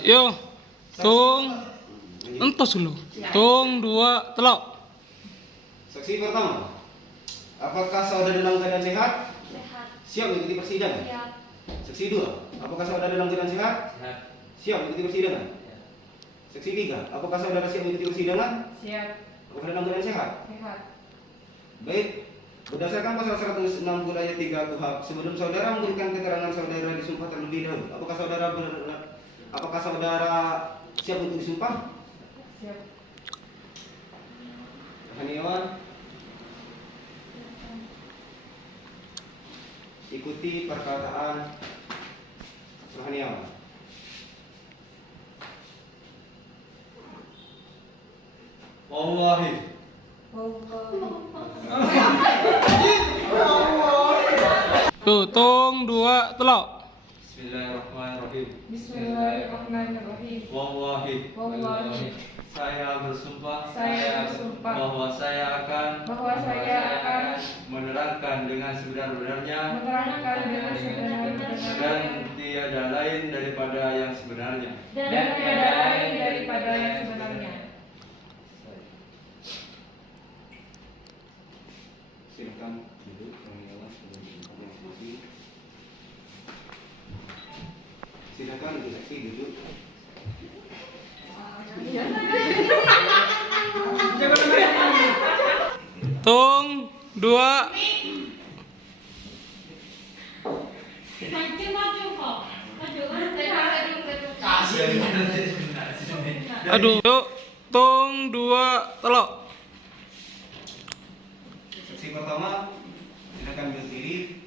Yo, tung, entos dulu. Tung, dua, telok. Saksi pertama, apakah saudara dalam keadaan sehat? Sehat. Siap mengikuti persidangan? Siap. Saksi dua, apakah saudara dalam keadaan sehat? Sehat. Siap mengikuti persidangan? Ya. Saksi tiga, apakah saudara siap mengikuti persidangan? Siap. Apakah dalam keadaan sehat? Sehat. Baik, berdasarkan pasal 160 ayat 3 KUHP, sebelum saudara memberikan keterangan saudara disumpah terlebih dahulu, apakah saudara siap untuk disumpah? Siap. Haniawan, ikuti perkataan Haniawan. Wallahi. Tuh, tung, dua, telok. Bismillahirrahmanirrahim. Bismillahirrahmanirrahim. Wallahi. Wallahi. Saya bersumpah. Saya bersumpah. Bahwa saya akan. Menerangkan dengan sebenar-benarnya. Menerangkan dengan sebenar-benarnya. Dan tiada lain daripada yang sebenarnya. Dan tiada lain daripada yang sebenarnya. Silakan duduk, Haniawan, sebelum ditanya saksi. Silakan untuk saksi duduk. Tung, dua. Aduh, yuk. Tung, dua, telok. Saksi pertama, silakan berdiri.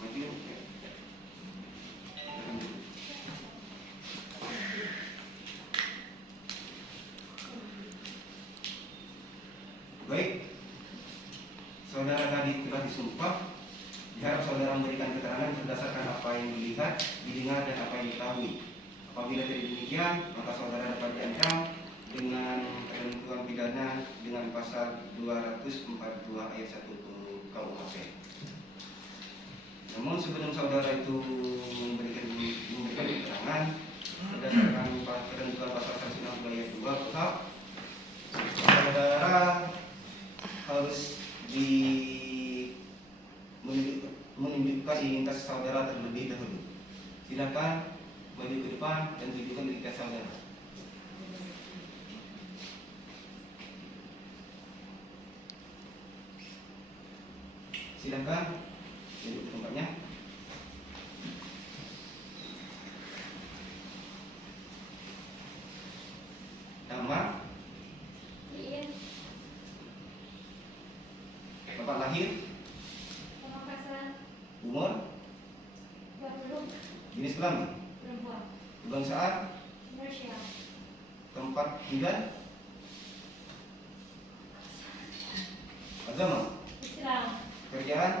Maju. Silakan duduk. Baik, saudara tadi telah disumpah. Diharap saudara memberikan keterangan berdasarkan apa yang dilihat, didengar, dan apa yang diketahui. Apabila tidak demikian, maka saudara dapat diancam dengan ketentuan pidana dengan pasal 242 ayat 1 KUHP. Namun sebelum saudara itu memberikan keterangan berdasarkan ketentuan pasal 160 ayat 2 KUHP, saudara harus menunjukkan identitas saudara terlebih dahulu. Silakan maju ke depan dan tunjukkan identitas saudara. Silakan duduk ke tempatnya. Nama, Iya. tempat lahir, Pemakasan. umur, Belum. jenis kelamin, Perempuan. kebangsaan, Indonesia. tempat tinggal, agama, Islam. pekerjaan,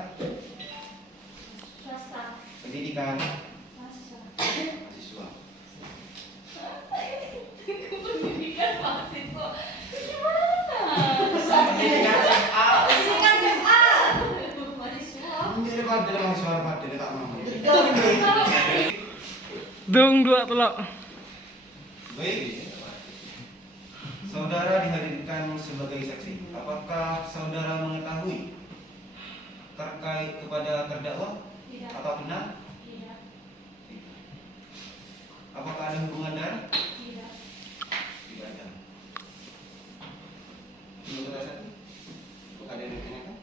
Swasta. pendidikan, Mahasiswa. mahasiswa. Pendidikan mahasiswa. Gimana? Pendidikan SMA. Pendidikan SMA. Mahasiswa. Menjadi pada mahasiswa pada tak mau. Tung, dua, telok. Baik. Saudara dihadirkan sebagai saksi. Apakah saudara mengetahui terkait kepada terdakwa? Tidak. Apa benar? Tidak. Apakah ada hubungan darah? Tidak. Tidak ada. Belum ada satu? Apakah ada yang ditanyakan?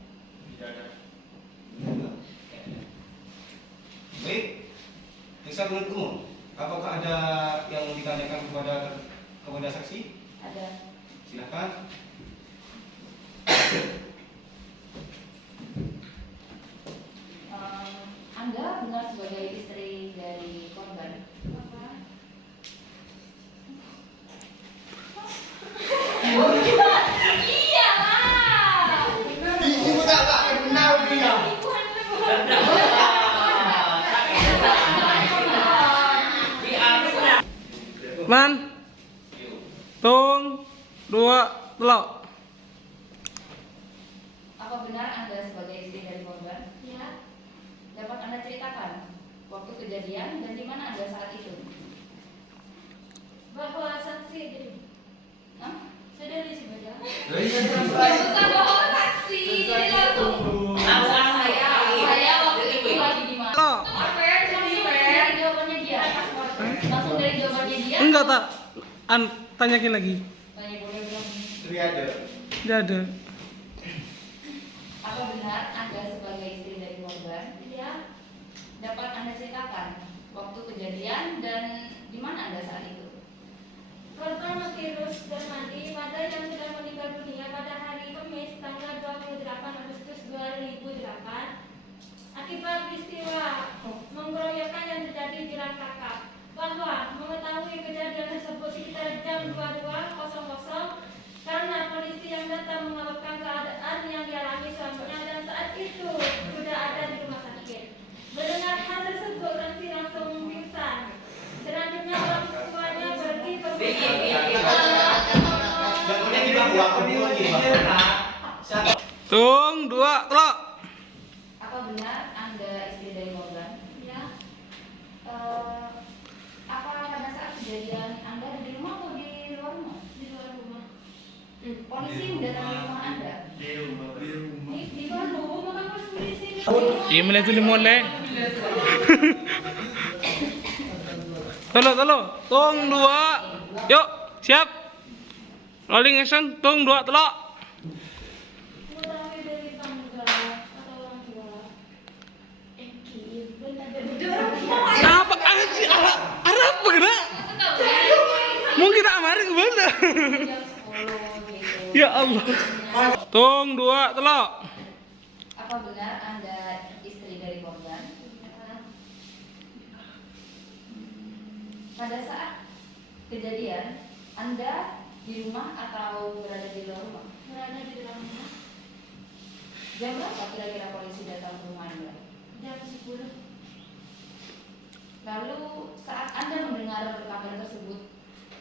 Tidak ada. Tidak ada. Baik. Periksa penuntut umum. Apakah ada yang ditanyakan kepada saksi? Ada. Silakan. Anda benar sebagai istri dari korban? Apa? Iya lah. Ibu tak kenal dia. Man, tung, dua, telok. Apa benar Anda sebagai istri dari korban? Ya. Dapat Anda ceritakan waktu kejadian dan di mana Anda saat itu? Bahwa saksi jadi. Hah? Saudari sebagai. Lain Bukan bahwa saksi. Jadi langsung. Saya waktu itu lagi di mana? Tolok. Fair, jadi Langsung fair. dari jawabannya dia. Langsung dari jawabannya dia. Enggak tak. Tanyakin lagi. Tanya boleh bilang. Ini ada. Tidak ada. Apa benar Anda sebagai istri dari korban? Ya. Dapat Anda ceritakan waktu kejadian dan di mana Anda saat itu? Korban Makirus Darmadi pada yang sudah meninggal dunia pada hari Kamis tanggal 28 Agustus 2008 akibat peristiwa mengeroyokan yang terjadi di Rangkakap, bahwa mengetahui kejadian tersebut sekitar jam 22.00 karena polisi yang datang mengabarkan keadaan yang dialami suaminya dan saat itu sudah ada di rumah sakit. Mendengar hal tersebut, Ranti langsung pingsan. Selanjutnya orang tuanya pergi ke Jatuhnya di bawah kamu lagi. Tung, dua, telok. Apa benar Anda istri dari korban? Ya, Apa pada saat kejadian Anda ada di rumah atau di luar rumah? di luar rumah. Polisi mendatangi rumah Anda. Di luar rumah kan pas polisi. Iya, mulai tuh dimulai. Telok. Tung, dua. Yuk, siap. Rolling action. Tung, dua, telok. Mengetahui dari tangga atau orang tua. Benar dari Apa aja? Arab kena? Mungkin tak amarin kemana? Jam 10 gitu. Ya Allah. Tung, dua, telok. Apa benar Anda istri dari korban? Pada saat kejadian, Anda di rumah atau berada di luar rumah? berada di dalam rumah Jam berapa kira-kira polisi datang ke rumah Anda? jam 10. Lalu saat Anda mendengar kabar tersebut,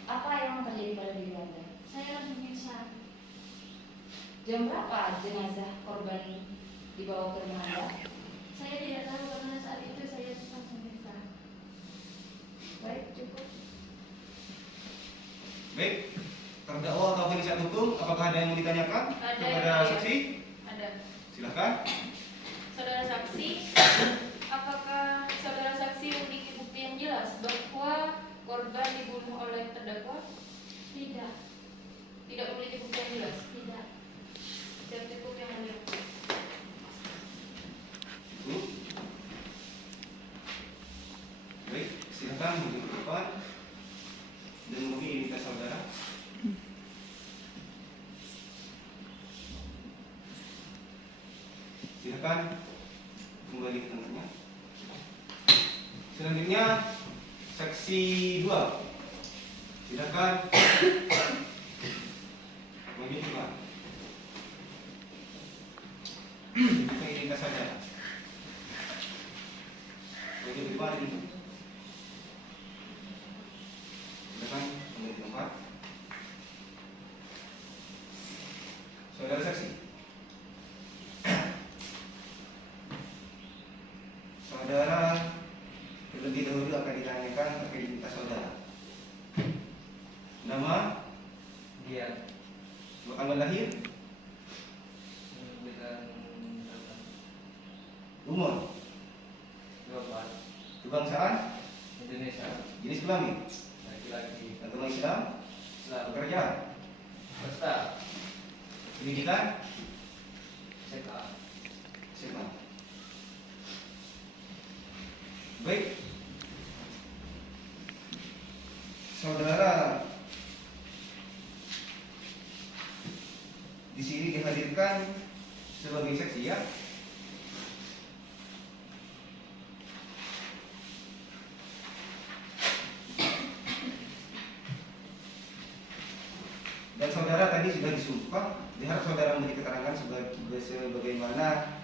apa yang terjadi pada diri Anda? Saya langsung pingsan. Jam berapa jenazah korban dibawa ke rumah Anda? Saya tidak tahu karena saat itu saya langsung pingsan. Baik, cukup. Baik. Terdakwa atau penasihat hukum, apakah ada yang mau ditanyakan Ada, kepada ya. saksi? Ada. Silakan. Saudara saksi, apakah saudara saksi memiliki bukti yang jelas bahwa korban dibunuh oleh terdakwa? Tidak, Tidak memiliki bukti yang jelas. tidak. Dan cukup yang mulia. Bu. Baik, silakan duduk ke depan dan memenuhi identitas saudara. Silakan kembali ke tempatnya. Selanjutnya saksi 2. Silakan maju ke depan. Tunjukkan identitas saudara. Maju ke depan ini. Silakan kembali ke tempat. Saudara saksi. Saudara terlebih dahulu akan ditanyakan terkait identitas saudara. Nama, Dia. tanggal lahir, umur, kebangsaan, Indonesia. jenis kelamin, Laki-laki. agama Islam, Islam. pekerjaan, Pesta. pendidikan, SMA. SMA. Baik, saudara di sini dihadirkan sebagai saksi ya. Dan saudara tadi sudah disumpah, diharap saudara memberi keterangan sebagaimana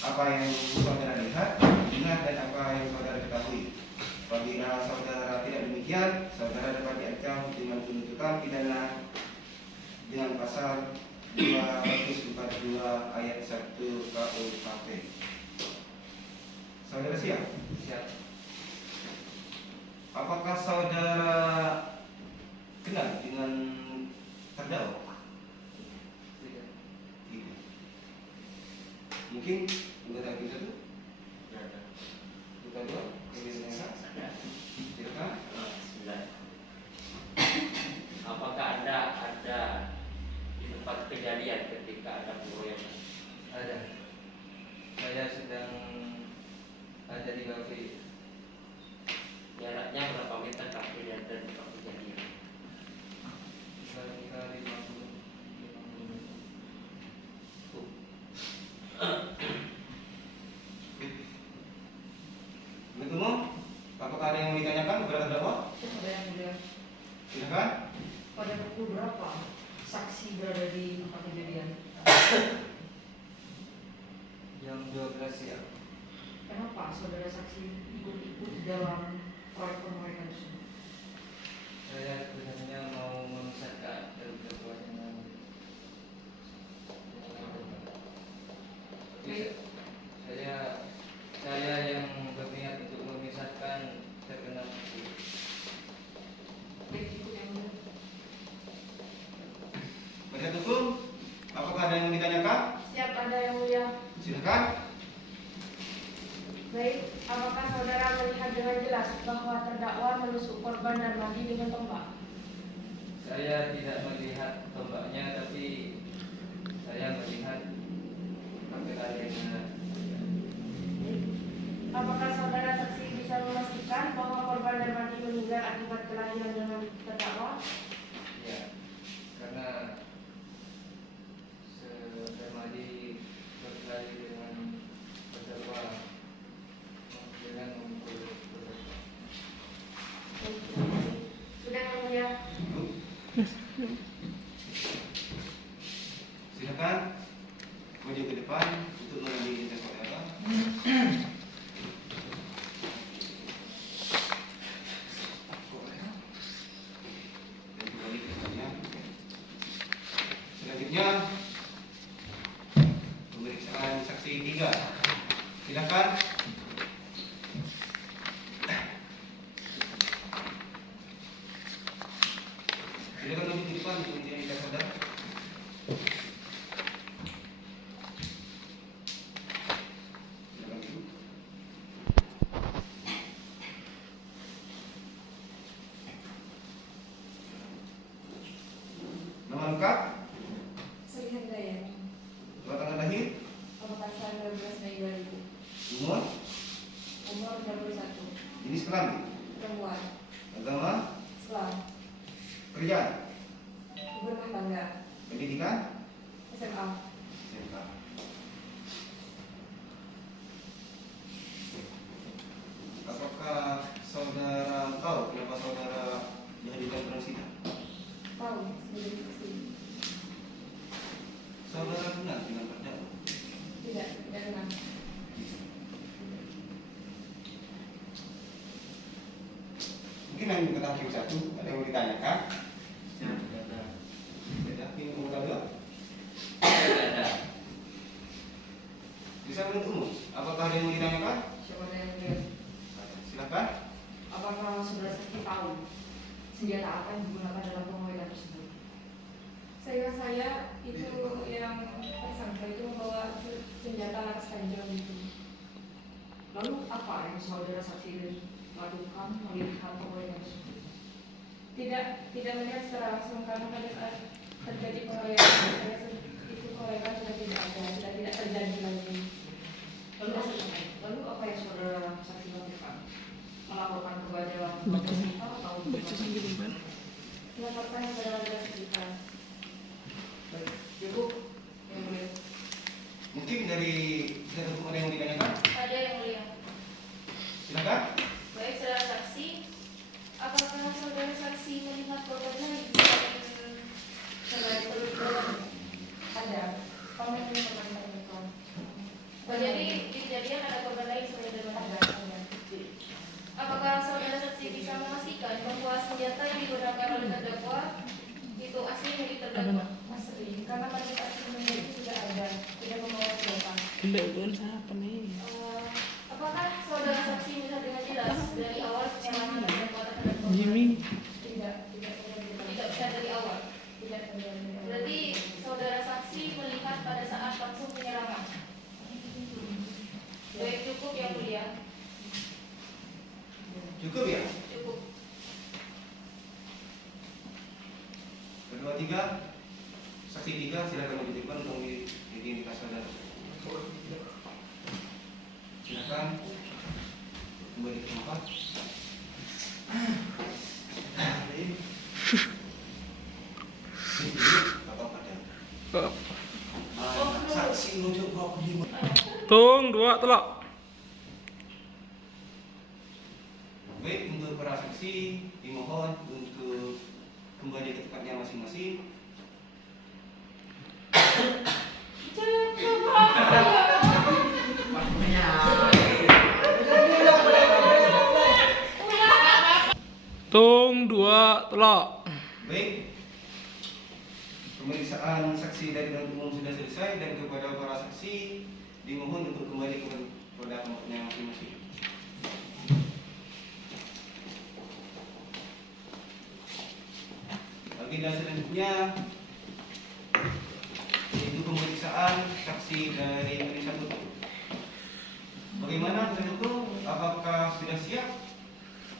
apa yang saudara lihat, ingat dan apa yang saudara ketahui. Apabila saudara tidak demikian, saudara dapat diancam dengan tuntutan pidana dengan pasal 242 ayat 1 KUHP. Saudara siap? Siap. apakah saudara kenal dengan terdakwa? Tidak. Mungkin anggota kita itu? Anggota dua? Silakan. Apakah Anda ada di tempat kejadian ketika ada pengeroyokan? Ada. Saya sedang ada di kafe. Jaraknya berapa meter kafe dan tempat kejadian? Kira-kira 50 meter. Penuntut umum, apakah ada yang mau ditanyakan kepada terdakwa? Saudara yang mulia, Silakan. pada pukul berapa saksi berada di tempat kejadian? Jam 12 siang. Kenapa saudara saksi ikut dalam proyek pengeroyokan tersebut? Saya sebenarnya mau memisahkan terdakwa dengan saya yang berniat untuk memisahkan terkena pukul. Baik, ikut yang mulia. Penasihat hukum, apakah ada yang mau ditanyakan? Siap ada yang mulia. Silakan. Baik, apakah saudara melihat dengan jelas bahwa terdakwa menusuk korban Darmadi dengan tombak? Saya tidak melihat tombaknya, tapi saya melihat perkelahiannya. Apakah saudara saksi bisa memastikan bahwa korban Darmadi meninggal akibat kelahiran dengan terdakwa? Ya, karena Darmadi berkelahi dengan terdakwa dengan memukul terdakwa. Sudah yang mulia. Silakan maju ke depan untuk mengambil saudara. Dan kembali ke tempatnya. Selanjutnya pemeriksaan saksi 3. Silakan. Silakan maju ke depan untuk menjadi saudara. Silakan duduk. Nama lengkap, Sri Handayani, tempat tanggal lahir, Pemekasan 12 Mei 2000, umur, umur 21, jenis kelamin, perempuan, agama, Islam, pekerjaan, ibu rumah tangga, pendidikan, SMA. SMK. Apakah saudara tahu kenapa saudara dihadirkan dalam sidang? Tahu sebagai saksi? Saudara kenal dengan terdakwa? Tidak kenal. Mungkin yang kata hakim 1 ada yang mau ditanyakan? Ada hakim anggota 2? Tidak ada. Bisa menuntut umum. Apakah ada yang mau ditanyakan? Saudara yang mulia, Silakan. apakah saudara saksi tahu senjata apa yang digunakan dalam pengeroyokan tersebut? Saya itu yang tersangka itu membawa senjata laras panjang itu. Lalu apa yang saudara saksi lakukan melihat pengeroyokan tersebut? Tidak melihat secara langsung karena pada saat terjadi pengeroyokan itu pengeroyokan sudah tidak ada, sudah tidak terjadi lagi. Lalu apa yang saudara saksi lakukan? Melaporkan kepada warga sekitar atau Melaporkan kepada warga sekitar. baik, cukup yang mulia. Mungkin dari penasihat hukum ada yang mau ditanyakan? Ada yang mulia. Silakan. Baik, saudara saksi, apakah saudara saksi melihat korban lain selain korban? Ada. Kami menyampaikan itu. Oh, jadi di kejadian ada korban lain selain korban? Ada. Apakah saudara saksi bisa memastikan bahwa senjata yang digunakan oleh terdakwa itu asli milik terdakwa? Asli, karena pada saat sebelumnya itu tidak ada, tidak membawa senjata. Kendaraan siapa nih? Apakah saudara saksi melihat dengan jelas dari awal pengalaman terdakwa terhadap ini. Tidak terjadi. Tidak bisa dari awal. Tidak terjadi. Berarti saudara saksi melihat pada saat langsung penyerangan. Baik, cukup ya mulia. Cukup ya? Cukup. Kedua tiga, saksi tiga silakan menunjukkan untuk identitas saudara. Silakan kembali ke tempat. Saksi menunjuk bahwa Tung dua telok. baik, untuk para saksi dimohon untuk kembali ke tempatnya masing-masing. Tung dua telok. Baik, pemeriksaan saksi dari penuntut umum sudah selesai dan kepada para saksi dimohon untuk kembali kepada tempatnya masing-masing. Agenda selanjutnya yaitu pemeriksaan saksi dari Indonesia Tutup. Bagaimana penuntut? Apakah sudah siap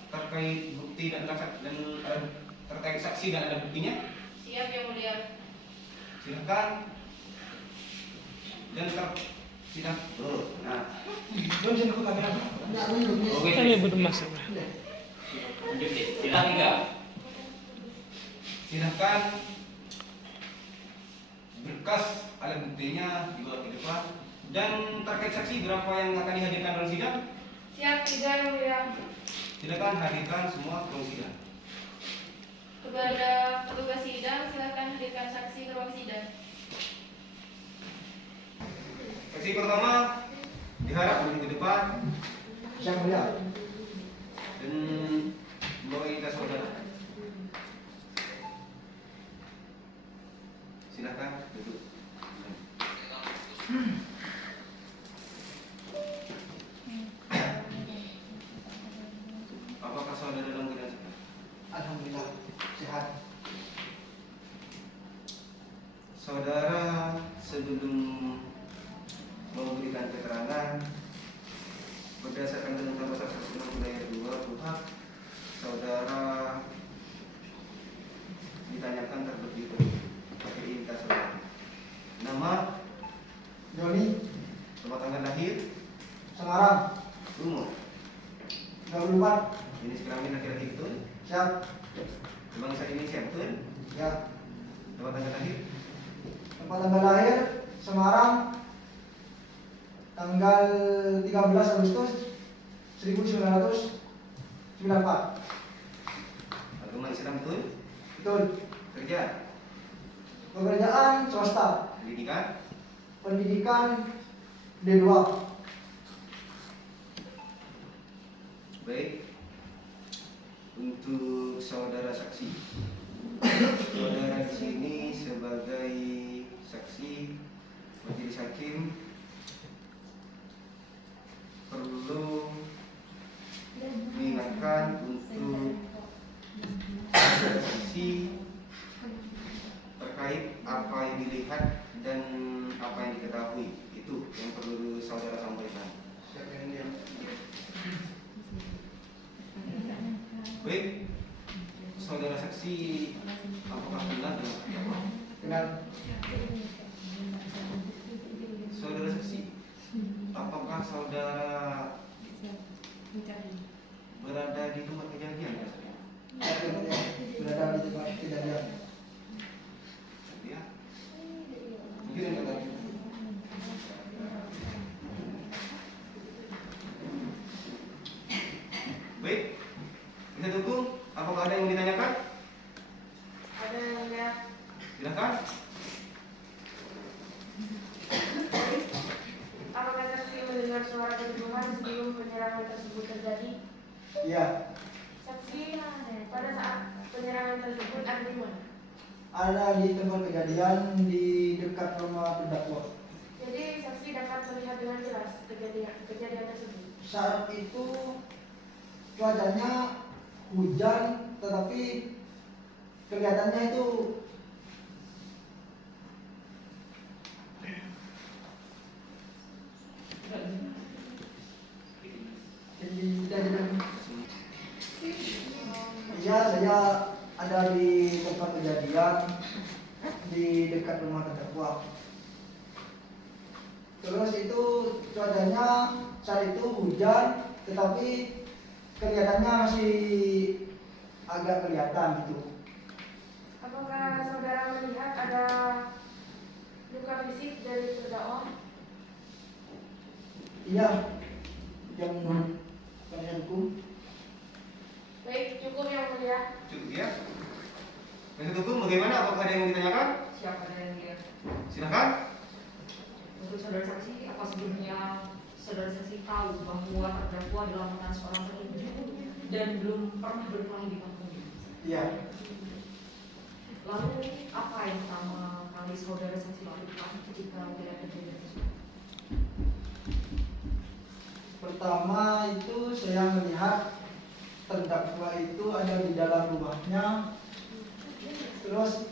terkait bukti dan terkait saksi dan ada buktinya? Siap ya mulia. Silakan. Dan sidang. Nah, oke. Saya bermas. Lanjut deh. Sila 3. Silakan berkas alat buktinya dibawa ke depan. Dan terkait saksi berapa yang akan dihadirkan dalam sidang? Siap 3 ya mulia. Silakan hadirkan semua ke ruang sidang. Kepada petugas sidang, silakan hadirkan saksi ke ruang sidang. Saksi pertama diharap berdiri ke depan. Siap mulia. Dan membawa identitas saudara. Silakan duduk. Apakah saudara dalam keadaan sehat? Alhamdulillah sehat. Saudara sebelum memberikan keterangan berdasarkan ketentuan pasal 160 ayat 2 KUHP, saudara ditanyakan terlebih dahulu pakai identitas saudara. Nama, Joni, tempat tanggal lahir, Semarang, umur, 24. jenis kelamin laki-laki betul, Siap. bangsa Indonesia betul, Ya. tempat tanggal lahir, Tempat tanggal lahir Semarang, tanggal 13 Agustus 1994. agama Islam betul, Betul. kerja, Pekerjaan swasta, pendidikan, pendidikan D2. baik. Untuk saudara saksi, saudara di sini sebagai saksi majelis hakim perlu diingatkan untuk saudara saksi terkait apa yang dilihat dan apa yang diketahui. Itu yang perlu saudara sampaikan. Siapa yang dia? Baik, saudara saksi, apakah kenal dengan terdakwa? Kenal. Saudara saksi, apakah saudara berada di tempat kejadian? Berada di tempat kejadian. Ya. Mungkin yang kata. Baik, kita tunggu. Apakah ada yang mau ditanyakan? Ada yang mulia. Silakan. Apakah saksi mendengar suara dentuman sebelum penyerangan tersebut terjadi? Iya. Saksi pada saat penyerangan tersebut ada di mana? Ada di tempat kejadian di dekat rumah terdakwa. Jadi saksi dapat melihat dengan jelas kejadian tersebut. Saat itu cuacanya hujan tetapi kelihatannya itu iya, saya ada di tempat kejadian di dekat rumah terdakwa. Terus itu cuacanya saat itu hujan, tetapi kelihatannya masih agak kelihatan gitu. Apakah saudara melihat ada luka fisik dari terdakwa? Iya, yang penasihat hukum. Baik, cukup yang mulia. Cukup ya. Penasihat hukum bagaimana? Apakah ada yang mau ditanyakan? Siapa yang dia? Silakan. Untuk saudara saksi, apa sebelumnya saudara saksi tahu bahwa terdakwa adalah mantan seorang petinju dan belum pernah berkelahi di kampung ini? Iya. Lalu apa yang pertama kali saudara saksi lakukan ketika melihat kejadian tersebut? Pertama itu saya melihat terdakwa itu ada di dalam rumahnya. Terus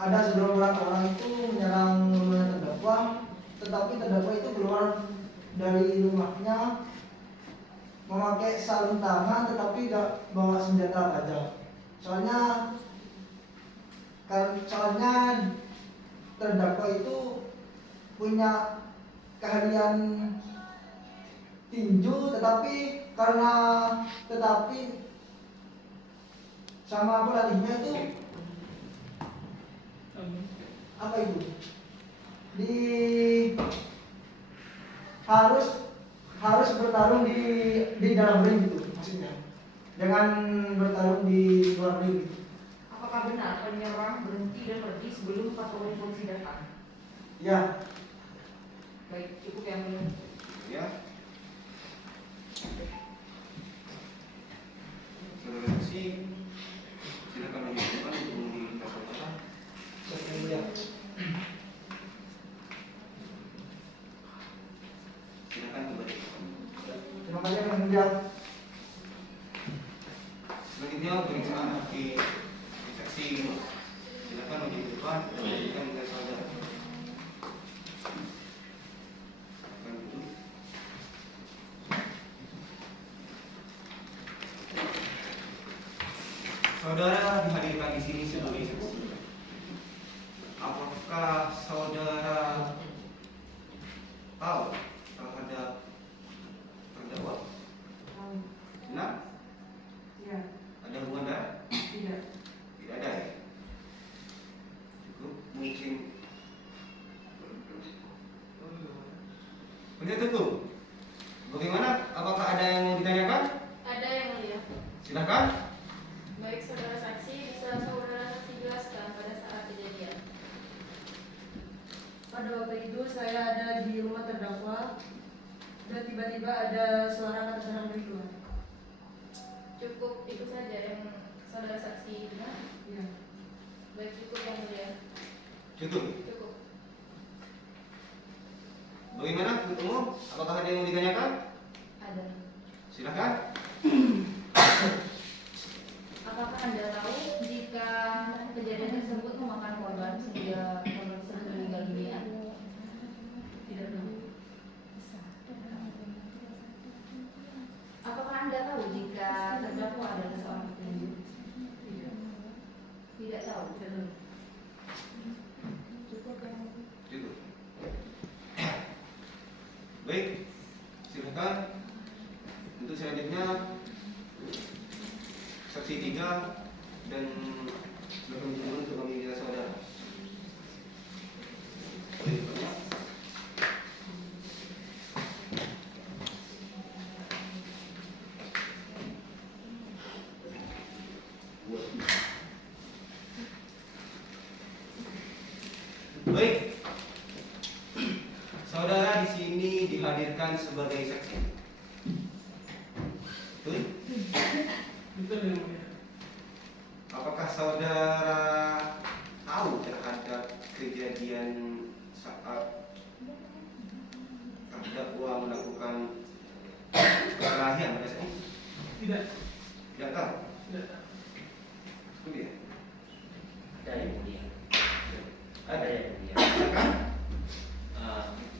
ada segerombolan orang itu menyerang rumah terdakwa, tetapi terdakwa itu keluar dari rumahnya memakai sarung tangan tetapi gak bawa senjata tajam. Soalnya terdakwa itu punya keahlian tinju, tetapi sama pelatihnya itu apa itu harus bertarung di dalam ring gitu maksudnya, jangan bertarung di luar ring gitu. Apakah benar penyerang berhenti dan pergi sebelum patroli polisi datang? Ya. Baik, cukup yang mulia. Ya. Saudara saksi, silakan lanjutkan untuk diminta saudara. Ya. Silakan kembali. Terima kasih Yang Mulia. Selanjutnya pemeriksaan ahli saksi. Silakan maju ke depan dan lanjutkan dengan saudara. Silakan duduk. Saudara dihadirkan di sini sebagai saksi. Apakah saudara tahu terhadap terdakwa? Benar? Ya, Ada hubungan darah? tidak. Tidak ada ya? Cukup mungkin. Penasihat hukum, bagaimana? Apakah ada yang mau ditanyakan? Ada yang mulia. Silakan. Baik, saudara saksi, bisa saudara saksi jelaskan pada saat kejadian? Pada waktu itu saya ada di rumah terdakwa dan tiba-tiba ada suara kata serang dari luar. Cukup itu saja yang saudara saksi dengar? Ya. Baik, cukup yang mulia. Cukup. Cukup. Bagaimana penuntut umum? Apakah ada yang mau ditanyakan? Ada. Silakan. Apakah Anda tahu jika kejadian tersebut memakan korban sehingga korban tersebut meninggal dunia? Tidak tahu. Apakah Anda tahu jika terdakwa adalah seorang petinju? Tidak. Tidak tahu. Cukup. Baik, silakan. Untuk selanjutnya saksi 3 dan silakan untuk meminta saudara. Baik, saudara di sini dihadirkan sebagai saksi. Betul? Betul yang mulia. Apakah saudara tahu terhadap kejadian saat terdakwa melakukan perkelahian pada saat itu? Tidak. Tidak tahu. Kemudian Ada yang mulia. ada Yang mulia. silakan.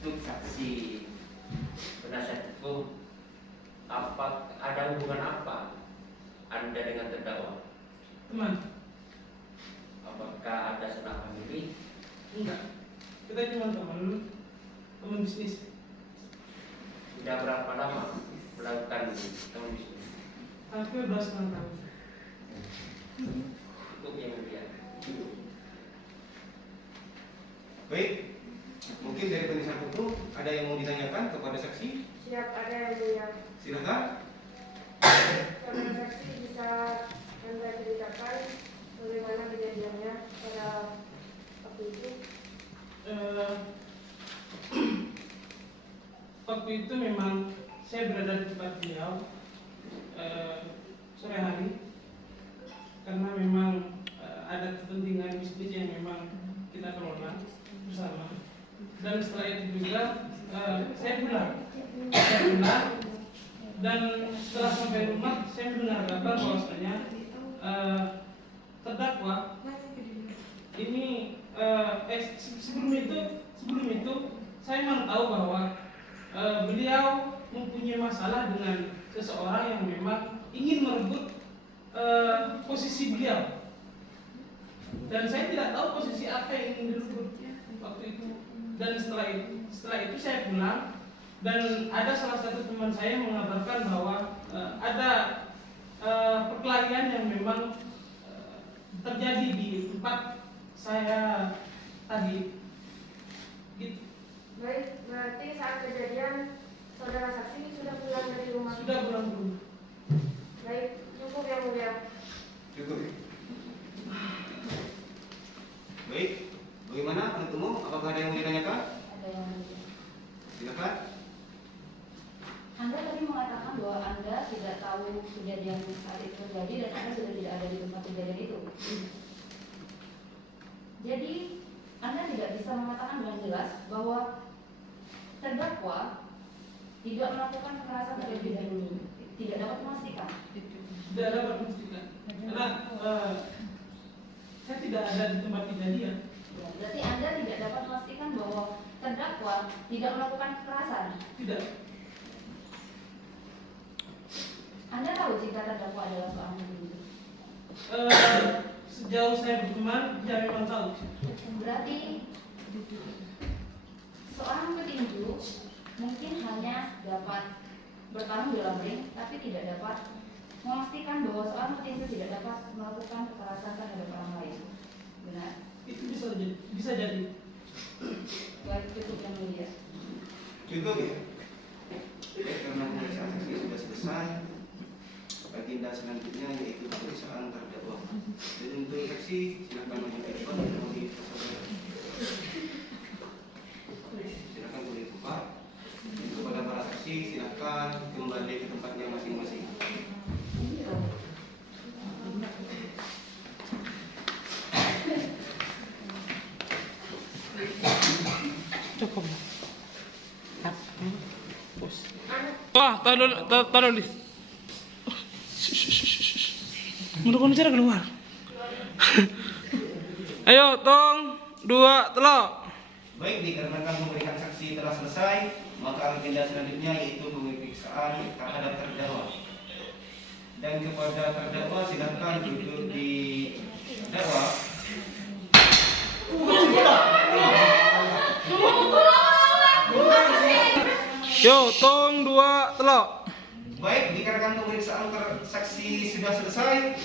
Untuk saksi penasihat hukum, apa ada hubungan apa Anda dengan terdakwa? Teman, Apakah ada sanak famili? enggak. Kita cuma teman bisnis. Sudah berapa lama melakukan teman bisnis? Hampir 2,5 tahun. Cukup yang mulia. Baik, mungkin dari penasihat hukum ada yang mau ditanyakan kepada saksi? Siap, ada yang mulia. Silakan. Saudara saksi bisa Anda ceritakan bagaimana kejadiannya pada waktu itu? Waktu itu memang saya berada di tempat beliau sore hari karena memang ada kepentingan bisnis yang memang kita kelola bersama. Dan setelah itu juga saya pulang dan setelah sampai rumah saya mendengar kabar bahwasanya terdakwa ini sebelum itu saya memang tahu bahwa beliau mempunyai masalah dengan seseorang yang memang ingin merebut posisi beliau, dan saya tidak tahu posisi apa yang ingin direbut waktu itu. Dan setelah itu saya pulang dan ada salah satu teman saya mengabarkan bahwa ada perkelahian yang memang terjadi di tempat saya tadi. Gitu. Baik, berarti saat kejadian saudara saksi sudah pulang dari rumah. Sudah pulang ke rumah. Baik, cukup yang mulia. Cukup. Baik, bagaimana penuntut umum? Apakah ada yang mau ditanyakan? Ada yang mulia. Silakan. Anda tadi mengatakan bahwa Anda tidak tahu kejadian saat itu terjadi dan Anda sudah tidak ada di tempat kejadian itu. Jadi Anda tidak bisa mengatakan dengan jelas bahwa terdakwa tidak melakukan kekerasan terlebih dahulu. Tidak dapat memastikan. Tidak dapat memastikan karena saya tidak ada di tempat kejadian. Ya, berarti Anda tidak dapat memastikan bahwa terdakwa tidak melakukan kekerasan. Tidak. Anda tahu jika terdakwa adalah seorang petinju. Sejauh saya berteman, dia memang tahu. Berarti seorang petinju mungkin hanya dapat bertarung dalam ring, tapi tidak dapat memastikan bahwa seorang petinju tidak dapat melakukan kekerasan terhadap orang lain. Benar? Itu bisa jadi. Baik, cukup yang mulia. Cukup ya. Baik, karena pemeriksaan saksi sudah selesai, agenda selanjutnya yaitu pemeriksaan terdakwa. Dan untuk saksi silakan maju ke depan dan menemui saudara. Silakan boleh buka. Kepada para saksi silakan kembali ke tempatnya masing-masing. Cukup. Wah, taruh di. Menurut cara keluar. Ayo, tong, 2, telok. Baik, dikarenakan pemeriksaan saksi telah selesai, maka agenda selanjutnya yaitu pemeriksaan terhadap terdakwa. Dan kepada terdakwa silakan duduk di terdakwa. Yo, tong, 2, telok. Baik, dikarenakan pemeriksaan saksi sudah selesai,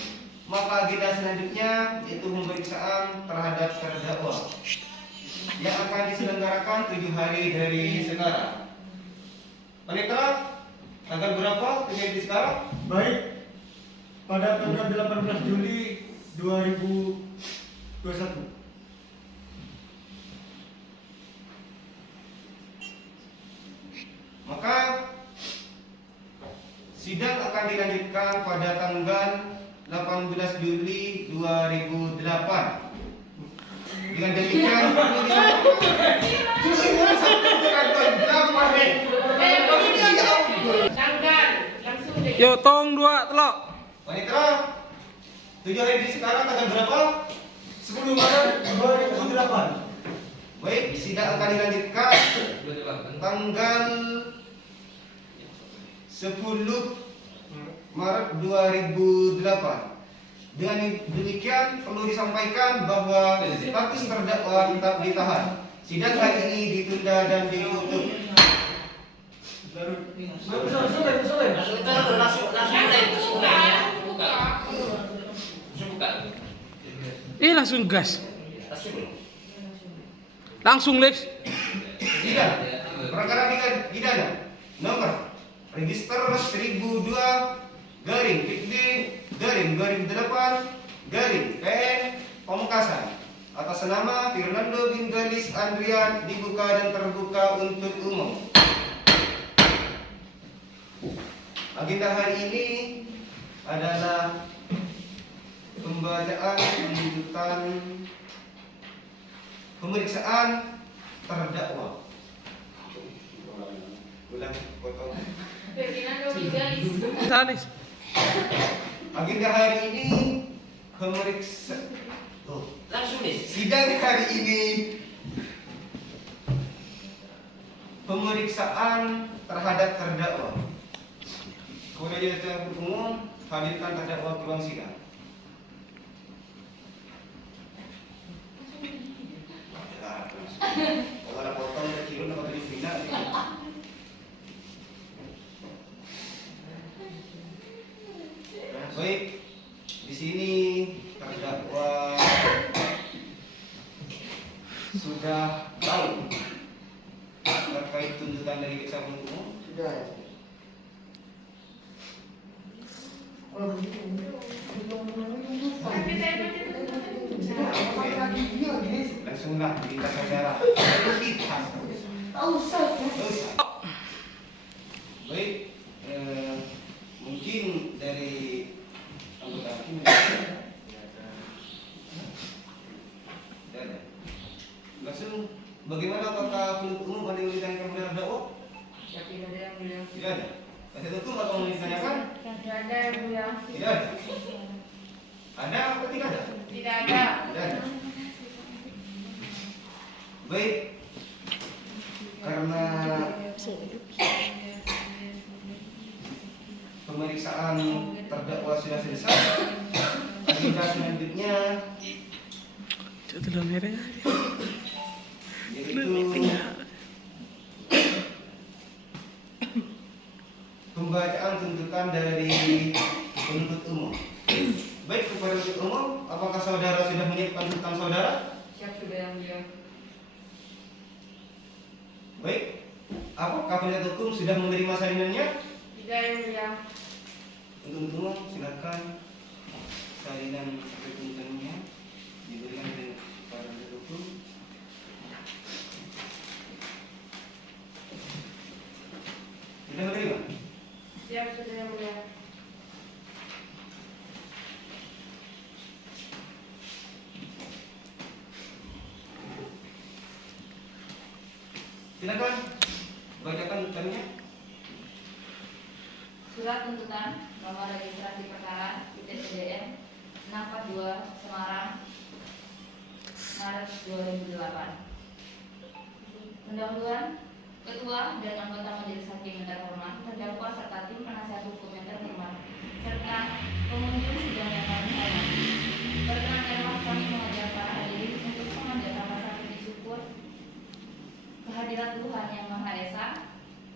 maka agenda selanjutnya yaitu pemeriksaan terhadap terdakwa yang akan diselenggarakan 7 hari dari sekarang. Panitra, tanggal berapa terjadi sekarang? Baik, pada tanggal 18 Juli 2021. Maka sidang akan dilanjutkan pada tanggal 18 Juli 2008. Dengan demikian Yo, tong, 2, telok. Panitra, 7 hari dari sekarang tanggal berapa? 10 Maret 2008. Baik, sidang akan dilanjutkan tanggal 10 Maret 2008. Dengan demikian perlu disampaikan bahwa status terdakwa tetap ditahan. Sidang hari ini ditunda dan ditutup. Langsung gas. Langsung Lex. Sidang perkara pidana nomor register 1002-2008-PN Pamekasan atas nama Fernando bin Galis Andrian dibuka dan terbuka untuk umum. Agenda hari ini adalah pembacaan tuntutan pemeriksaan terdakwa. Ulang potong. Fernando Vigalis. Salis. Agenda hari ini Langsung deh. sidang hari ini pemeriksaan terhadap terdakwa. Kemudian jaksa penuntut umum hadirkan terdakwa ke ruang sidang. Kalau ada potong kecil apa tadi pindah. Baik, di sini terdakwa sudah tahu terkait tuntutan dari jaksa penuntut umum. Sudah ya. Kalau begitu, Langsunglah kita saudara. tahu saya. Baik, mungkin dari anggota hakim ada. Langsung, bagaimana apakah penuntut umum ada yang ditanyakan kepada terdakwa? Tidak ada yang mulia. Tidak ada. Penasihat hukum atau mau ditanyakan? Tidak ada yang mulia. Tidak ada. Ada atau tidak ada? Tidak ada. Tidak ada. Baik, karena pemeriksaan terdakwa sudah selesai, agenda selanjutnya yaitu pembacaan tuntutan dari penuntut umum. Baik, kepada penuntut umum, apakah saudara sudah menyiapkan tuntutan saudara? Siap sudah yang mulia. Baik, apakah penasihat hukum sudah menerima salinannya? Tidak yang mulia. Penuntut umum, silakan salinan tuntutannya diberikan kepada penasihat hukum. Sudah menerima? Siap sudah yang mulia. Silakan bacakan tuntutannya. Surat tuntutan nomor registrasi perkara PDN 642 Semarang Maret 2008. Pendahuluan Ketua dan anggota Majelis Hakim yang terhormat, terdakwa serta tim penasihat hukum yang terhormat, serta pengunjung sidang yang kami hormati. Perkenankanlah kami mengajak para hadirin untuk memanjatkan rasa puji syukur kehadiran Tuhan yang Maha Esa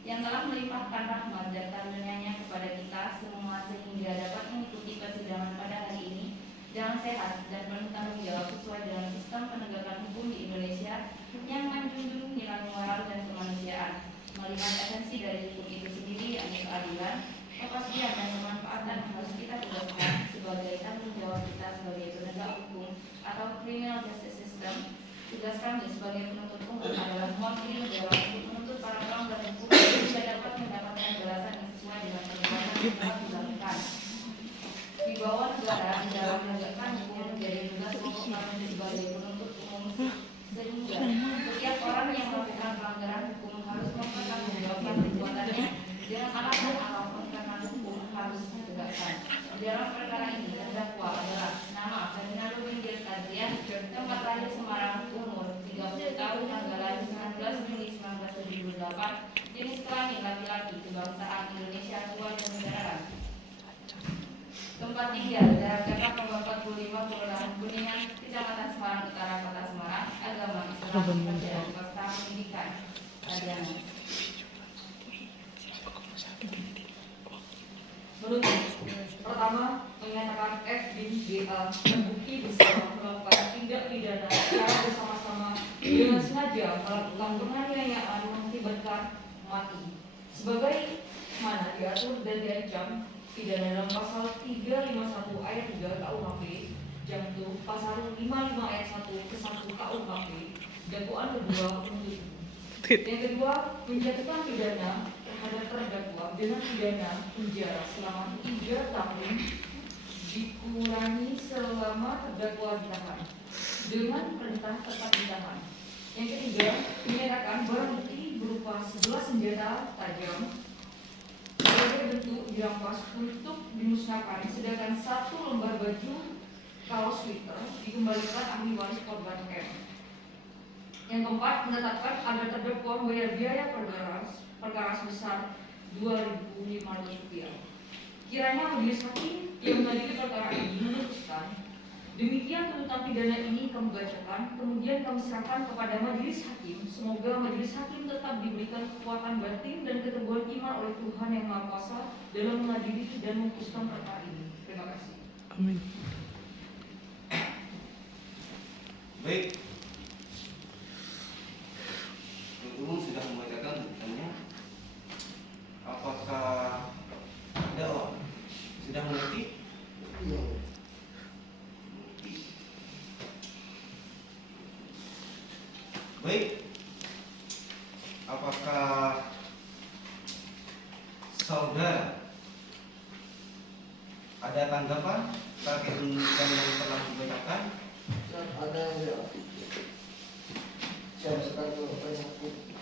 yang telah melimpahkan rahmat dan karunia-Nya kepada kita semua sehingga dapat mengikuti persidangan pada hari ini dengan sehat dan penuh tanggung jawab sesuai dengan sistem penegakan hukum di Indonesia yang menjunjung nilai moral dan kemanusiaan, melihat esensi dari hukum itu sendiri, yakni keadilan, kepastian dan kemanfaatan yang harus kita tegakkan sebagai tanggung jawab kita sebagai penegak hukum atau criminal justice system. Tugas kami sebagai penuntut umum adalah mewakili negara untuk menuntut para pelanggar hukum sehingga dapat mendapatkan balasan yang sesuai dengan perbuatan yang telah dilakukan. Di bawah negara di dalam menegakkan hukum menjadi tugas pokok kami sebagai penuntut umum sehingga setiap orang yang melakukan pelanggaran hukum harus mempertanggungjawabkan perbuatannya dengan alasan apapun karena hukum harus ditegakkan. Dalam perkara ini terdakwa adalah Adrian, tempat lahir Semarang, umur 30 tahun, tanggal 19 Juni 1978, jenis kelamin laki-laki, kebangsaan Indonesia, keluarga negaraan. Tempat tinggal daerah Jakarta nomor 45, Kelurahan Kuningan, Kecamatan Semarang Utara, Kota Semarang. Agama Islam, pekerjaan swasta, pendidikan. Adriana. Menuntut. Pertama, menyatakan F bin GA terbukti bersalah melakukan tindak pidana secara bersama-sama dengan sengaja melakukan penganiayaan mengakibatkan mati, sebagai mana diatur dan diancam pidana dalam pasal 351 ayat 3 KUHP, junto pasal 55 ayat 1 ke 1 KUHP. Dakwaan kedua menuntut. Yang kedua, menjatuhkan pidana terhadap terdakwa dengan pidana penjara selama 3 tahun dikurangi selama terdakwa ditahan dengan perintah tetap ditahan. Yang ketiga, menyatakan barang bukti berupa 11 senjata tajam sebagai bentuk dirampas untuk dimusnahkan, sedangkan 1 lembar baju kaos sweater dikembalikan ahli waris korban M. Yang keempat, menetapkan agar terdakwa membayar biaya perkara sebesar Rp2.500. Kiranya majelis hakim yang mengadili perkara ini memutuskan demikian tuntutan pidana ini kami bacakan, kemudian kami serahkan kepada majelis hakim. Semoga majelis hakim tetap diberikan kekuatan batin dan keteguhan iman oleh Tuhan Yang Maha Kuasa dalam mengadili dan memutuskan perkara ini. Terima kasih. Amin. Baik. Umum sudah membacakan tuntutannya. Apakah ada orang sudah mengerti? Baik. Apakah saudara ada tanggapan terkait tuntutan yang telah dibacakan? Ada ya. Siapa sekali sakit?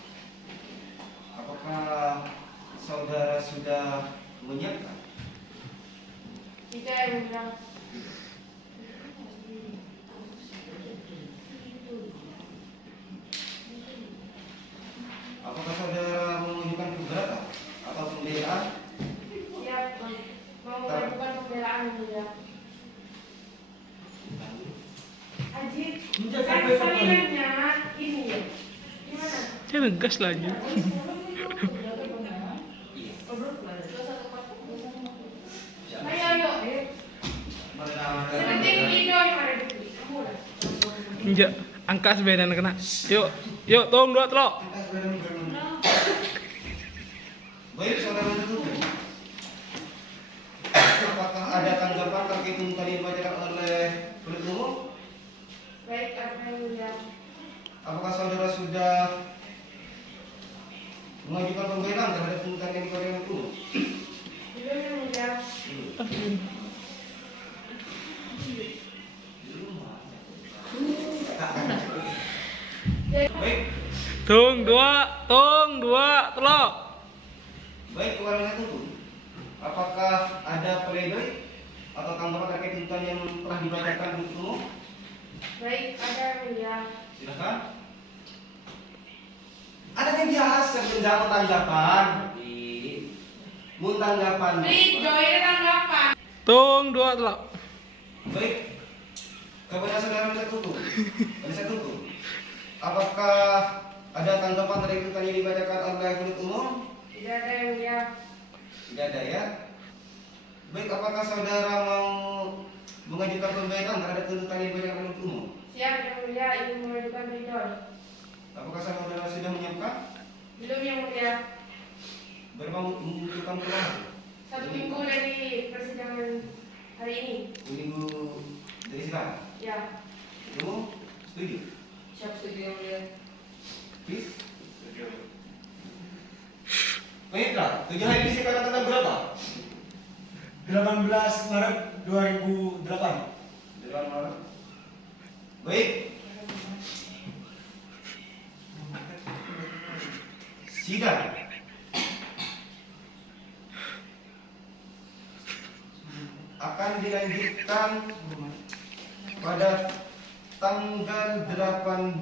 Apakah saudara sudah menyiapkan? Tidak, Yang Mulia. Apakah saudara mengajukan keberatan atau pembelaan? Siap, mau mengajukan pembelaan, Yang Mulia. Haji, kan salinannya ini ya. Gimana? Jangan ngegas lagi. Ayo. Seperti video yang ada di sini. Kamu lah. Injak angka sebenarnya kena. Yuk, tolong 2 telok. Baik, saudara menuntut. Apakah ada tanggapan terkait tuntutan yang dibacakan oleh penuntut umum? Baik, Yang Mulia. Apakah saudara sudah mengajukan pembelaan terhadap tuntutan yang dibacakan penuntut umum? Belum, Yang Mulia. Baik, Tung 2 telok. baik kepada tuntut. Apakah ada pledoi atau tanggapan terkait tuntutan yang telah dibacakan penuntut umum? Baik, ada Yang Mulia. Silakan. Adanya biasa menjawab tanggapan. Mun tanggapan. Joy tanggapan. Tung 2 telok. Baik. Kepada saudara tertutup. Bisa tutup. Apakah ada tanggapan dari tuntutan yang dibacakan oleh penuntut umum? Tidak ada, Yang Mulia. Tidak ada ya. Baik, apakah saudara mau mengajukan pembelaan terhadap tuntutan yang dibacakan oleh penuntut umum? Siap, Yang Mulia. Ingin mengajukan pledoi. Apakah saudara sudah menyiapkan? Belum, Yang Mulia. Berapa membutuhkan peluang? 1 minggu dari persidangan hari ini. Minggu dari sekarang. Ya, Kamu setuju? siap, setuju, Yang Mulia. Please? Petra, 7 hari ini sekarang tanggal berapa? 18 Maret 2008. 8 Maret. Baik. Sidang akan dilanjutkan pada tanggal 18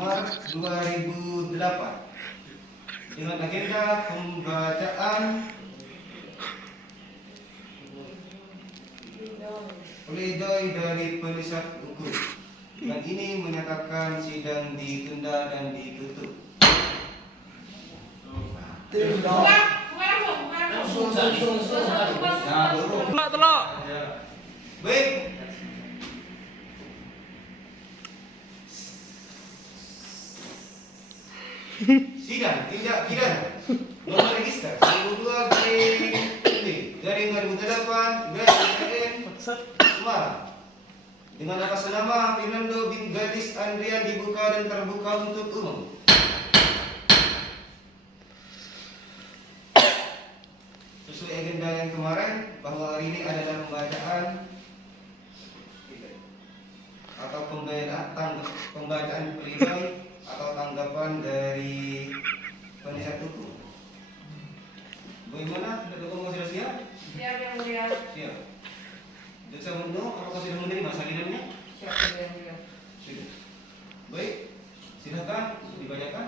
Maret 2008 dengan agenda pembacaan pledoi dari penasihat hukum. Dan ini menyatakan sidang ditunda dan ditutup. Telok. Baik. Sidang tindak pidana nomor register 22/2008 Semarang dengan atas nama Fernando bin Gadis Andrian dibuka dan terbuka untuk umum. Sesuai agenda yang kemarin bahwa hari ini adalah pembacaan atau pembacaan pledoi atau tanggapan dari penasihat hukum. Bagaimana? Penasihat hukum sudah siap? Siap yang mulia. Siap. Jaksa penuntut apakah sudah menerima salinannya? Siap yang mulia. Sudah. Baik, silakan dibacakan.